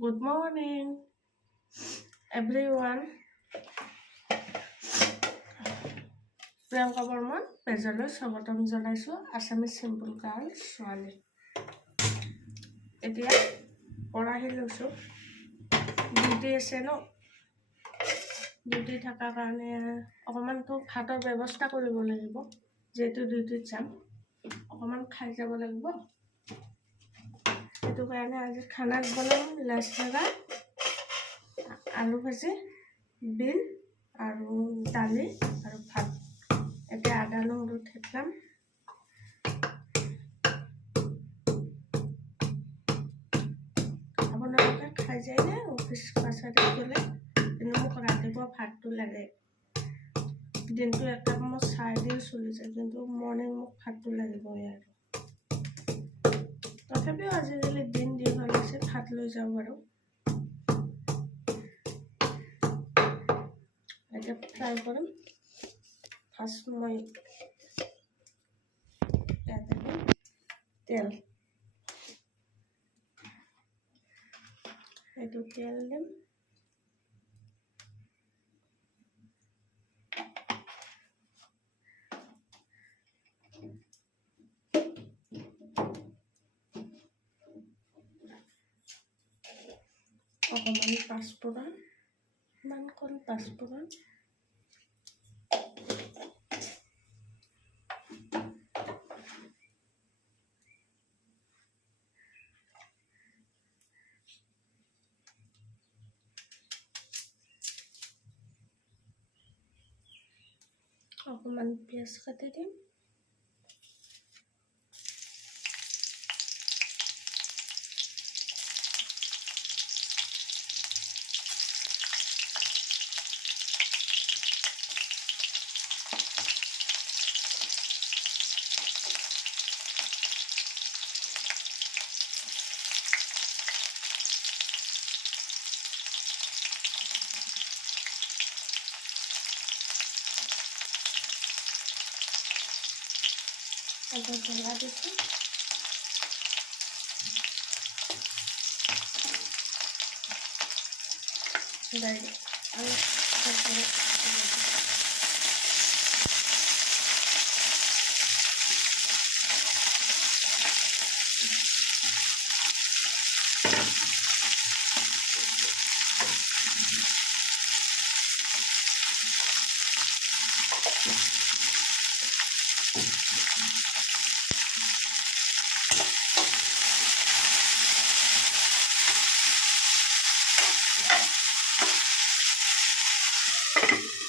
Good morning, everyone. Priyanka Barman পেজলৈ স্বাগতম জনাইছোঁ। Assamese simple girl ছোৱালী। এতিয়া পঢ়াহি লৈছোঁ। ডিউটি আছে ন, ডিউটি থকাৰ কাৰণে অকণমানতো ভাতৰ ব্যৱস্থা কৰিব লাগিব। যিহেতু ডিউটিত যাম, অকণমান খাই যাব লাগিব। সেইটো কাৰণে আজি খানাত বনাম লাজ লগা আলু ভাজি, বিন আৰু দালি আৰু ভাত। এতিয়া আদা নহৰু থেতলাম। আপোনালোকে খাই যায়নে অফিচ কাছাৰীত গ'লে? কিন্তু মোক ৰাতিপুৱা ভাতটো লাগে। দিনটো একাপ চাহ দিও চলি যায়, কিন্তু মৰ্ণিং মোক ভাতটো লাগিবই আৰু। তথাপিও আজিকালি দিন দীঘল আছে, ভাত লৈ যাওঁ বাৰু। এতিয়া ফ্ৰাই কৰিম। ফাৰ্ষ্ট মই ইয়াতে দিম তেল। এইটো তেল দিম। অকণমান পাঁচফোৰণ, ইমানকণ পাঁচফোৰণ। অকণমান পিঁয়াজ কাটি দিম। এটা জ্বলা দিছোঁ। দাইল আৰু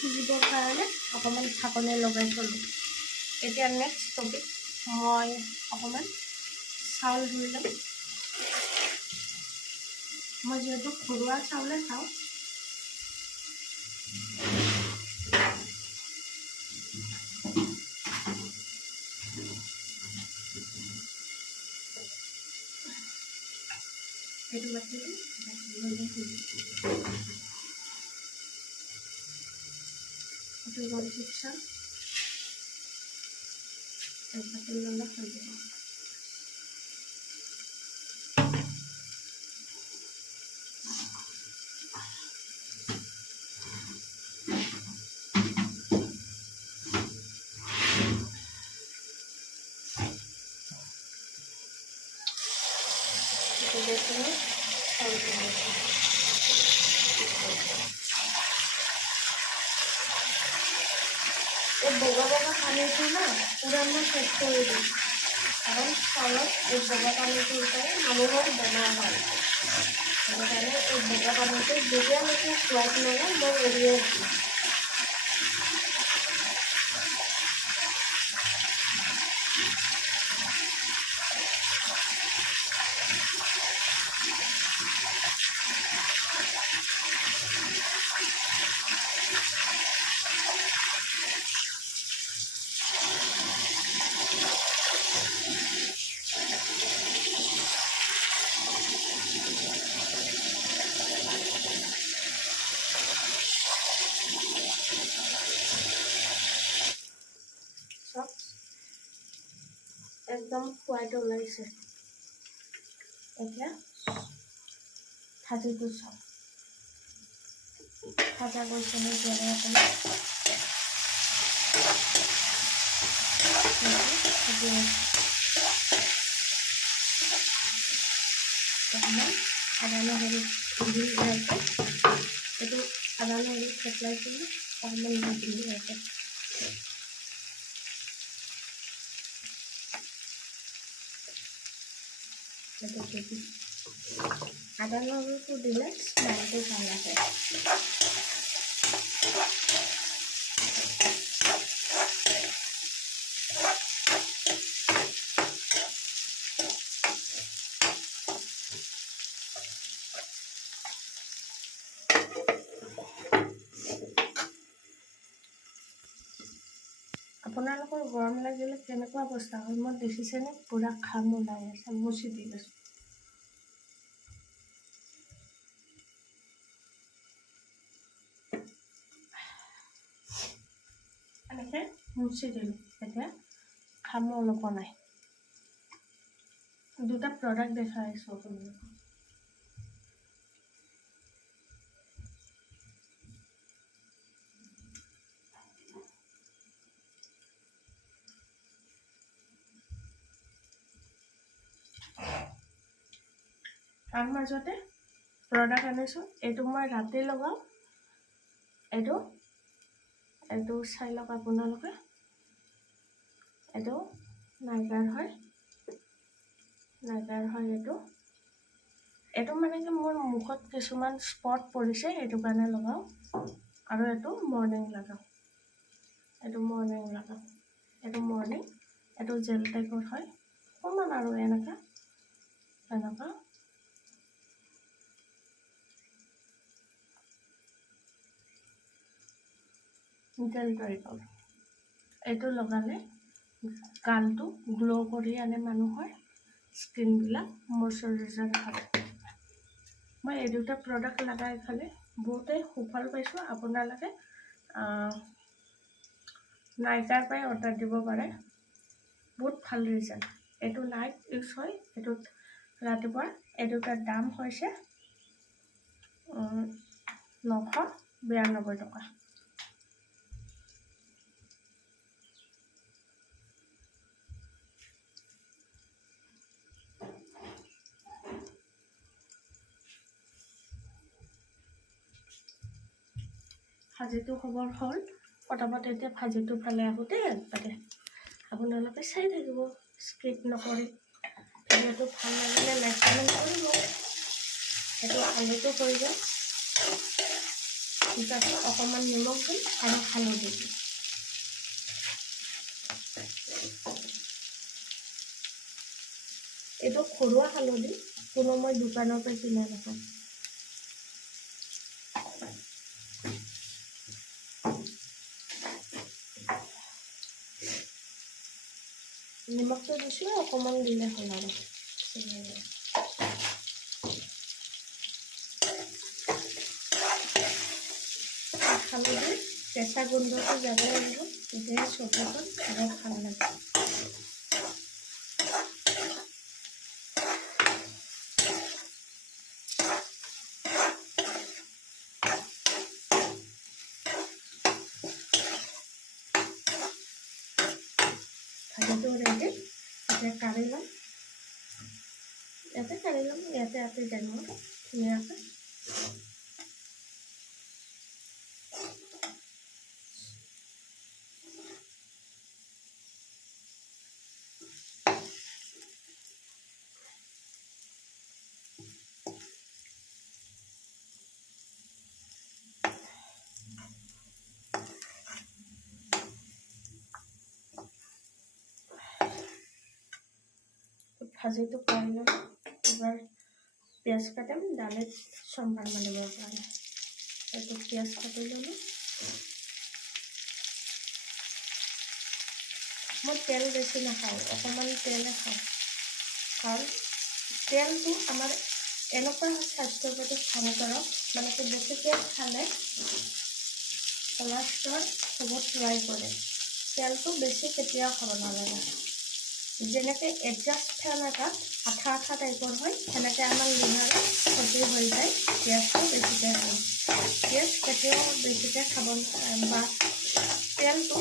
সিজিবৰ কাৰণে অকণমান ঢাকনি লগাই থলোঁ। এতিয়া নেক্সট টপিক, মই অকণমান চাউল ধুই ল'ম। মই যিহেতু ঘৰুৱা চাউলে খাওঁ, সেইটো বাটি দিম। এইটো ৰঞ্জিত চাউল, এক বাটি ল'লে হৈ যাব। এই বগা বগা পানীটো না পুৰা মই শেষ কৰি দিম, কাৰণ চাউলত এই বগা পানীটোৰ পৰাই মানুহৰ বেমাৰ হয়। সেইটো কাৰণে এই বগা পানীটো যেতিয়ালৈকে সোৱাদ নহয় মই এৰিয়ে দিম। চব একদম সোৱাদ ওলাইছে। এতিয়া ভাজিটো চাওক ভাজা গৈছেনে যোৱা অকণমান আদা নহৰু দি ওলাইছে এইটো আদা নহৰু থেতলাইছিলোঁ অকণমান দি ওলাইছে আদা নহৰুটো দিলে স্মেলটো ভাল আহে আপোনালোকৰ গৰম লাগিলে কেনেকুৱা অৱস্থা হয় মই দেখিছেনে পুৰা ঘাম ওলাই আছে মুচি দি লৈছোঁ এনেকৈ মুচি দিলোঁ এতিয়া ঘাম অলপো নাই দুটা প্ৰডাক্ট দেখাই আছোঁ আপোনালোকক তাৰ মাজতে প্ৰডাক্ট আনিছোঁ এইটো মই ৰাতি লগাওঁ এইটো চাই লওক আপোনালোকে এইটো নাইকাৰ হয় এইটো মানে কি মোৰ মুখত কিছুমান স্পট পৰিছে এইটো কাৰণে লগাওঁ আৰু এইটো মৰ্ণিং লগাওঁ এইটো মৰ্ণিং এইটো জেল টাইপৰ হয় অকণমান আৰু এনেকুৱা জেল টাইপৰ এইটো লগালে গালটো গ্ল' কৰি আনে মানুহৰ স্কিনবিলাক মইশ্চাৰাইজাৰ হয় মই এই দুটা প্ৰডাক্ট লগাই খালে বহুতেই সুফল পাইছোঁ আপোনালোকে নাইকাৰ পৰাই অৰ্ডাৰ দিব পাৰে বহুত ভাল ৰিজাল্ট এইটো নাইট ইউজ হয় এইটোত ৰাতিপুৱা এই দুটাৰ দাম হৈছে 992 টকা ভাজিটো খবৰ হ'ল পটাপট এতিয়া ভাজিটো ফালে আহোঁতে একবাৰে আপোনালোকে চাই থাকিব স্কিপ নকৰি ভিডিঅ'টো ভাল লাগিলে লাইক কমেণ্ট কৰিব এইটো আলুটো হৈ যায় তাৰপিছত অকণমান নিমখ দিম আৰু হালধি দিম এইটো ঘৰুৱা হালধি কোনো মই দোকানৰ পৰা কিনা নাপাওঁ নিমখটো দিছোঁ অকণমান দিলে হ'ল আৰু হালধি কেঁচা গোন্ধটো যাব লাগিব তেতিয়াহে চব্জিখন খাব ভাল লাগে ভাজিটো ৰেডি এতিয়া কাঢ়ি ল'ম ইয়াতে জানো ধুনীয়াকৈ ভাজিটো কৰি ল'ম এবাৰ পিঁয়াজ কাটিম দালিত সম্ভাৰ মাৰিবৰ কাৰণে এইটো পিঁয়াজ কাটি ল'লোঁ মই তেল বেছি নাখাওঁ অকণমান তেলে খাওঁ কাৰণ তেলটো আমাৰ এনেকুৱা স্বাস্থ্যৰ প্ৰতি হানিকাৰক মানে কি বেছিকৈ খালে কলেষ্ট্ৰল হ'ব ট্ৰাই কৰে তেলটো বেছি কেতিয়াও খাব নালাগে যেনেকৈ এডজাষ্ট ফেন এটা আঠা টাইপৰ হয় সেনেকৈ আমাৰ লিভাৰ ক্ষতি হৈ যায় পিঁয়াজটো বেছিকৈ খাওঁ। পিঁয়াজ কেতিয়াও বেছিকৈ খাব বা তেলটো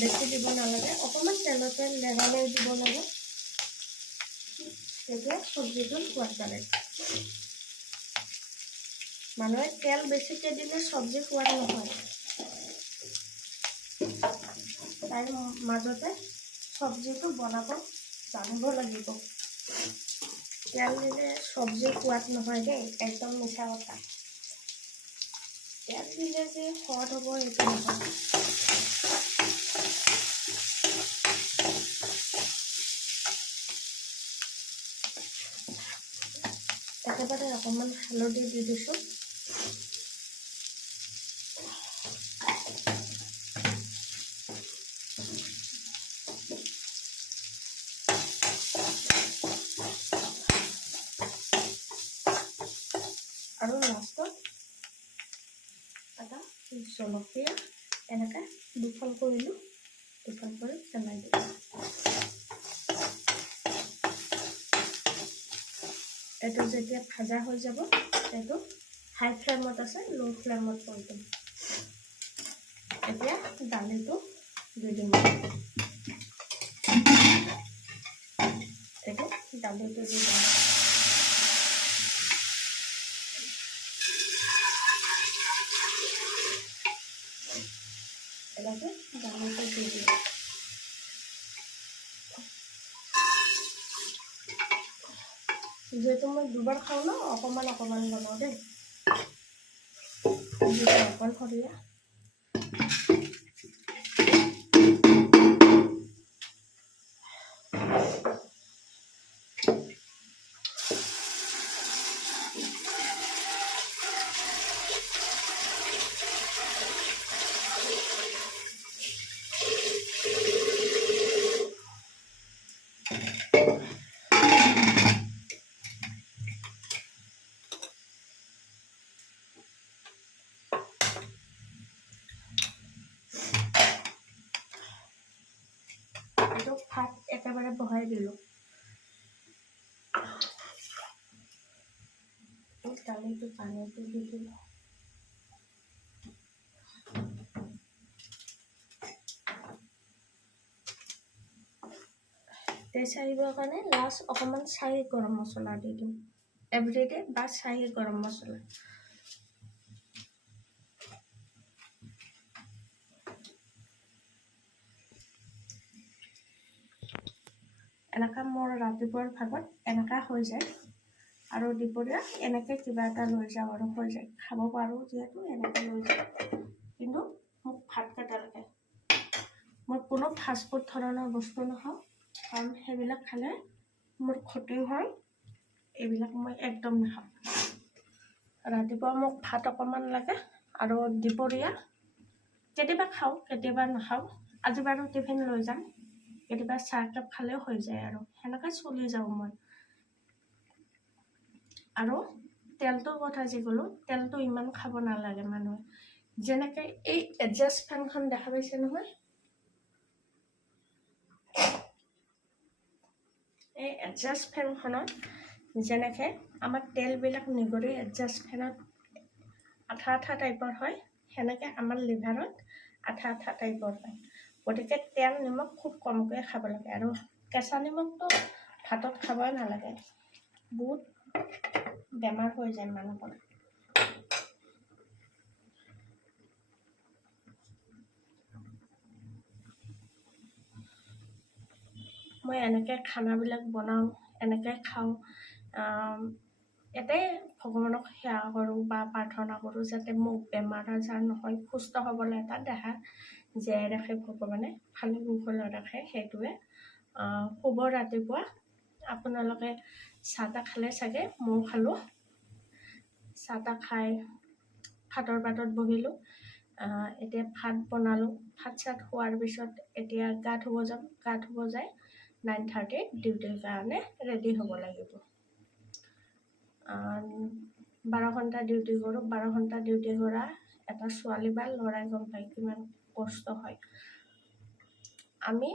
বেছি দিব নালাগে, অকণমান তেলতে লেৰালৈ দিব লাগে, তেতিয়া চব্জিটোৰ সোৱাদ বাঢ়ে। মানুহে তেল বেছিকৈ দিলে চব্জি সোৱাদ নহয়, তাৰ মাজতে চব্জিটো বনাব জানিব লাগিব। তেল দিলে চব্জি সোৱাদ নহয় দেই, একদম মিছা কথা। তেল দিলে যে সোৱাদ হ'ব সেইটো নহয়। একেবাৰে অকণমান হালধি দি দিছোঁ। আৰু লাষ্টত এটা জলকীয়া এনেকৈ দুফাল কৰিলোঁ, দুফাল কৰি পেলাই দিলোঁ। এইটো যেতিয়া ভাজা হৈ যাব, এইটো হাই ফ্লেমত আছে, ল' ফ্লেমত কৰি দিম। এতিয়া দালিটো দি দিম। এইটো দালিটো দি দিম। এনেকৈ দালিটো দি দিম। যিহেতু মই দুবাৰ খাওঁ ন, অকণমান অকণমান বনাওঁ দেই, যিটো অকলশৰীয়া। এইটো ভাত একেবাৰে বহাই দিলোঁ। দালিটো পানীটো দি দিলোঁ। টেষ্ট আহিবৰ কাৰণে লাষ্ট অকণমান চাহী গৰম মছলা দি দিম, এভৰিডে বা চাহী গৰম মছলা। এনেকৈ মোৰ ৰাতিপুৱাৰ ভাগত এনেকুৱা হৈ যায়, আৰু দুপৰীয়া এনেকৈ কিবা এটা লৈ যাওঁ আৰু হৈ যায়। খাব পাৰোঁ যিহেতু এনেকৈ লৈ যাওঁ, কিন্তু মোক ভাতকেইটা লাগে। মই কোনো ফাষ্টফুড ধৰণৰ বস্তু নাখাওঁ, কাৰণ সেইবিলাক খালে মোৰ ক্ষতি হয়। এইবিলাক মই একদম নাখাওঁ। ৰাতিপুৱা মোক ভাত অকণমান লাগে, আৰু দুপৰীয়া কেতিয়াবা খাওঁ, কেতিয়াবা নাখাওঁ। আজি বাৰু টিফিন লৈ যাম, কেতিয়াবা চাহ কাপ খালেও হৈ যায়, আৰু সেনেকৈ চলি যাওঁ মই। আৰু তেলটোৰ কথা যি ক'লোঁ, তেলটো ইমান খাব নালাগে মানুহে। যেনেকৈ এই এডজাষ্ট ফেনখন দেখা পাইছে নহয়, এই এডজাষ্ট ফেনখনত যেনেকৈ আমাৰ তেলবিলাক নিগৰি এডজাষ্ট ফেনত আঠা আঠা টাইপৰ হয়, সেনেকৈ আমাৰ লিভাৰত আঠা আঠা টাইপৰ হয়। গতিকে তেল নিমখ খুব কমকৈ খাব লাগে, আৰু কেঁচা নিমখটো ভাতত খাবই নালাগে, বহুত বেমাৰ হৈ যায় মানুহৰ। মই এনেকৈ খানাবিলাক বনাওঁ, এনেকৈ খাওঁ। এটাই ভগৱানক সেৱা কৰোঁ বা প্ৰাৰ্থনা কৰোঁ, যাতে মোক বেমাৰ আজাৰ নহয়, সুস্থ সবল এটা দেহা জীয়াই ৰাখে ভগৱানে, ভালে কুশলে ৰাখে, সেইটোৱে। শুভ ৰাতিপুৱা। আপোনালোকে চাহ তাহ খালে চাগে, ময়ো খালোঁ। চাহ তাহ খাই ভাতৰ পাতত বহিলোঁ। এতিয়া ভাত বনালোঁ। ভাত চাত খোৱাৰ পিছত এতিয়া গা ধুব যাম। গা ধুব যায় 9:30 ডিউটিৰ কাৰণে ৰেডি হ'ব লাগিব। 12 ঘণ্টা ডিউটি কৰোঁ। 12 ঘণ্টা ডিউটি কৰা এটা ছোৱালী বা ল'ৰাই গম পায় কিমান কষ্ট হয়। আমি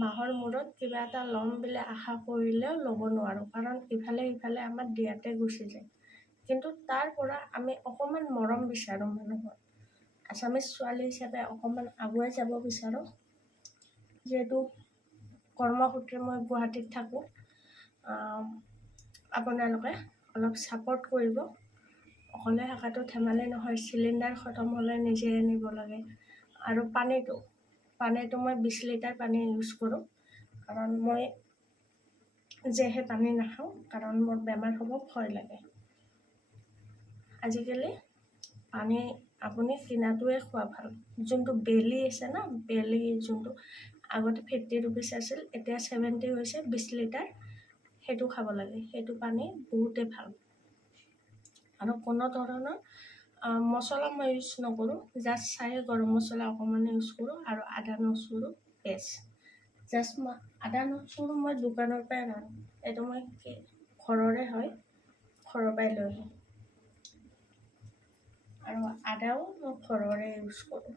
মাহৰ মূৰত কিবা এটা ল'ম বুলি আশা কৰিলেও ল'ব নোৱাৰোঁ, কাৰণ ইফালে সিফালে আমাৰ দিয়াতে গুচি যায়। কিন্তু তাৰ পৰা আমি অকণমান মৰম বিচাৰোঁ মানুহৰ। আছামিজ ছোৱালী হিচাপে অকণমান আগুৱাই যাব বিচাৰোঁ। যিহেতু কৰ্মসূত্ৰে মই গুৱাহাটীত থাকোঁ, আপোনালোকে অলপ ছাপৰ্ট কৰিব। অকলে থকাটো ধেমালি নহয়। চিলিণ্ডাৰ খতম হ'লে নিজে আনিব লাগে। আৰু পানীটো মই 20 লিটাৰ পানী ইউজ কৰোঁ, কাৰণ মই যেহে পানী নাখাওঁ, কাৰণ মোৰ বেমাৰ হ'ব ভয় লাগে। আজিকালি পানী আপুনি কিনাটোৱে খোৱা ভাল। যোনটো বেলি আছে না, বেলি যোনটো আগতে 50 ৰুপিজ আছিল, এতিয়া 70 হৈছে 20 লিটাৰ, সেইটো খাব লাগে। সেইটো পানী বহুতেই ভাল। আৰু কোনো ধৰণৰ মছলা মই ইউজ নকৰোঁ। জাষ্ট চাই গৰম মছলা অকণমান ইউজ কৰোঁ আৰু আদা নহৰু পেষ্ট। জাষ্ট মই আদা নহৰু মই দোকানৰ পৰাই নানো, এইটো মই ঘৰৰে হয়, ঘৰৰ পৰাই লৈ আহোঁ। আৰু আদাও মই ঘৰৰে ইউজ কৰোঁ।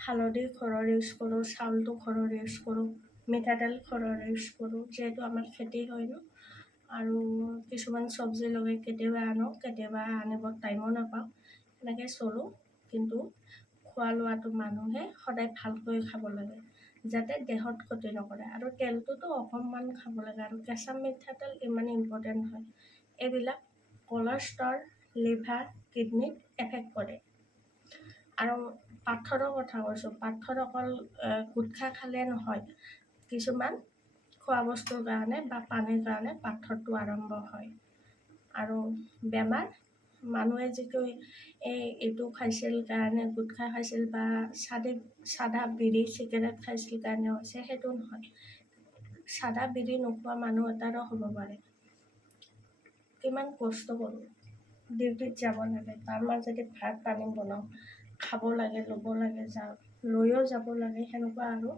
হালধি ঘৰৰ ইউজ কৰোঁ, চাউলটো ঘৰৰ ইউজ কৰোঁ, মিঠাতেল ঘৰৰ ইউজ কৰোঁ, যিহেতু আমাৰ খেতি হয় ন। আৰু কিছুমান চব্জি লগাই কেতিয়াবা আনো, কেতিয়াবা আনিব টাইমো নাপাওঁ, এনেকৈ চলোঁ। কিন্তু খোৱা লোৱাটো মানুহে সদায় ভালকৈ খাব লাগে, যাতে দেহত ক্ষতি নকৰে। আৰু তেলটোতো অকণমান খাব লাগে। আৰু কেঁচা মিঠাতেল ইমান ইম্পৰ্টেণ্ট হয়। এইবিলাক কলেষ্ট্ৰল, লিভাৰ, কিডনীত এফেক্ট কৰে। আৰু পাথৰৰ কথা কৈছোঁ, পাথৰ অকল গুটখা খালে নহয়, কিছুমান খোৱা বস্তুৰ কাৰণে বা পানীৰ কাৰণে পাথৰটো আৰম্ভ হয়। আৰু বেমাৰ মানুহে যিটো এইটো খাইছিল কাৰণে, গুটখা খাইছিল বা চাদা বিড়ি চিগাৰেট খাইছিল কাৰণে হৈছে, সেইটো নহয়। চাদা বিড়ি নোখোৱা মানুহ এটাৰো হ'ব পাৰে। কিমান কষ্ট কৰোঁ, ডিউটিত যাব লাগে, তাৰ মাজতে ভাত পানী বনাওঁ, খাব লাগে, ল'ব লাগে, লৈও যাব লাগে, সেনেকুৱা আৰু।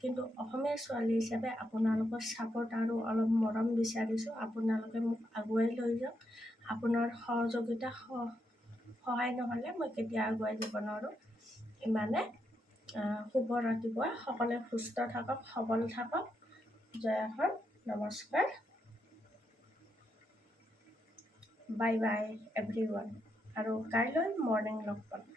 কিন্তু অসমীয়া ছোৱালী হিচাপে আপোনালোকৰ ছাপৰ্ট আৰু অলপ মৰম বিচাৰিছোঁ। আপোনালোকে মোক আগুৱাই লৈ যাওক। আপোনাৰ সহযোগিতা সহায় নহ'লে মই কেতিয়া আগুৱাই যাব নোৱাৰোঁ। ইমানে শুভ ৰাতিপুৱা। সকলোৱে সুস্থ থাকক, সবল থাকক। জয় অসম, নমস্কাৰ, বাই বাই এভৰিৱান। আৰু কাইলৈ মৰ্ণিং লগ পাম।